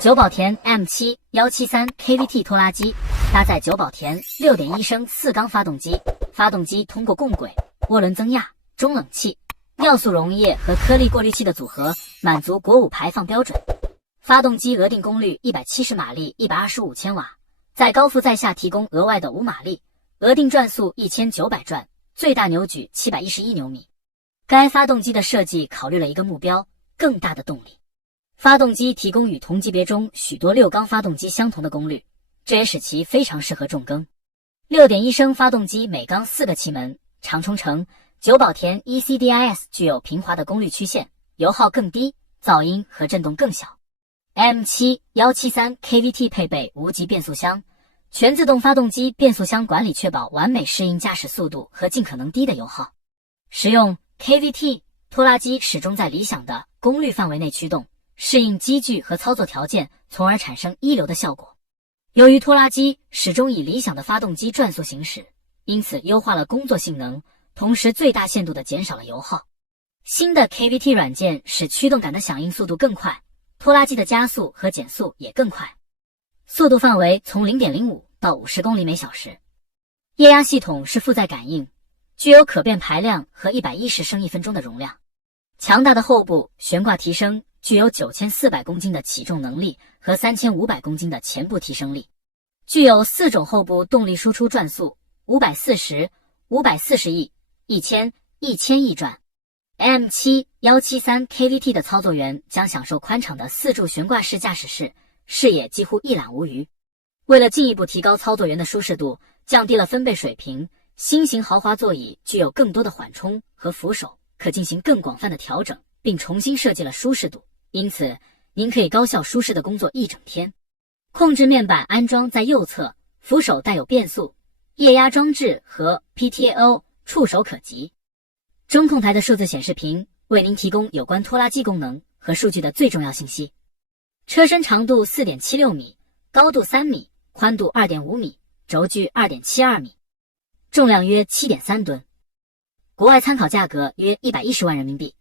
久保田 M7-173 kVt 拖拉机搭载久保田 6.1 升4缸发动机，发动机通过共轨、涡轮增压、中冷气、尿素溶液和颗粒过滤器的组合，满足国5排放标准。发动机额定功率170马力，125千瓦，在高负载下提供额外的5马力，额定转速1900转，最大扭矩711牛米。该发动机的设计考虑了一个目标：更大的动力。发动机提供与同级别中许多6缸发动机相同的功率，这也使其非常适合重耕。6.1 升发动机每缸4个气门，长冲程。久保田 ECDIS 具有平滑的功率曲线，油耗更低，噪音和震动更小。M7-173 kVt 配备无级变速箱，全自动发动机变速箱管理确保完美适应驾驶速度和尽可能低的油耗。使用 kVt 拖拉机始终在理想的功率范围内驱动，适应机具和操作条件，从而产生一流的效果。由于拖拉机始终以理想的发动机转速行驶，因此优化了工作性能，同时最大限度地减少了油耗。新的 kVt 软件使驱动杆的响应速度更快，拖拉机的加速和减速也更快，速度范围从 0.05 到50公里每小时。液压系统是负载感应，具有可变排量和110升1分钟的容量。强大的后部悬挂提升具有9400公斤的起重能力和3500公斤的前部提升力，具有4种后部动力输出转速540、540亿、1000、1000亿转。M7-173 kVt 的操作员将享受宽敞的4柱悬挂式驾驶室，视野几乎一览无余。为了进一步提高操作员的舒适度，降低了分贝水平，新型豪华座椅具有更多的缓冲和扶手，可进行更广泛的调整，并重新设计了舒适度，因此您可以高效舒适的工作一整天。控制面板安装在右侧，扶手带有变速、液压装置和 PTO 触手可及。中控台的数字显示屏为您提供有关拖拉机功能和数据的最重要信息。车身长度 4.76 米，高度3米，宽度 2.5 米，轴距 2.72 米，重量约 7.3吨。国外参考价格约110万人民币。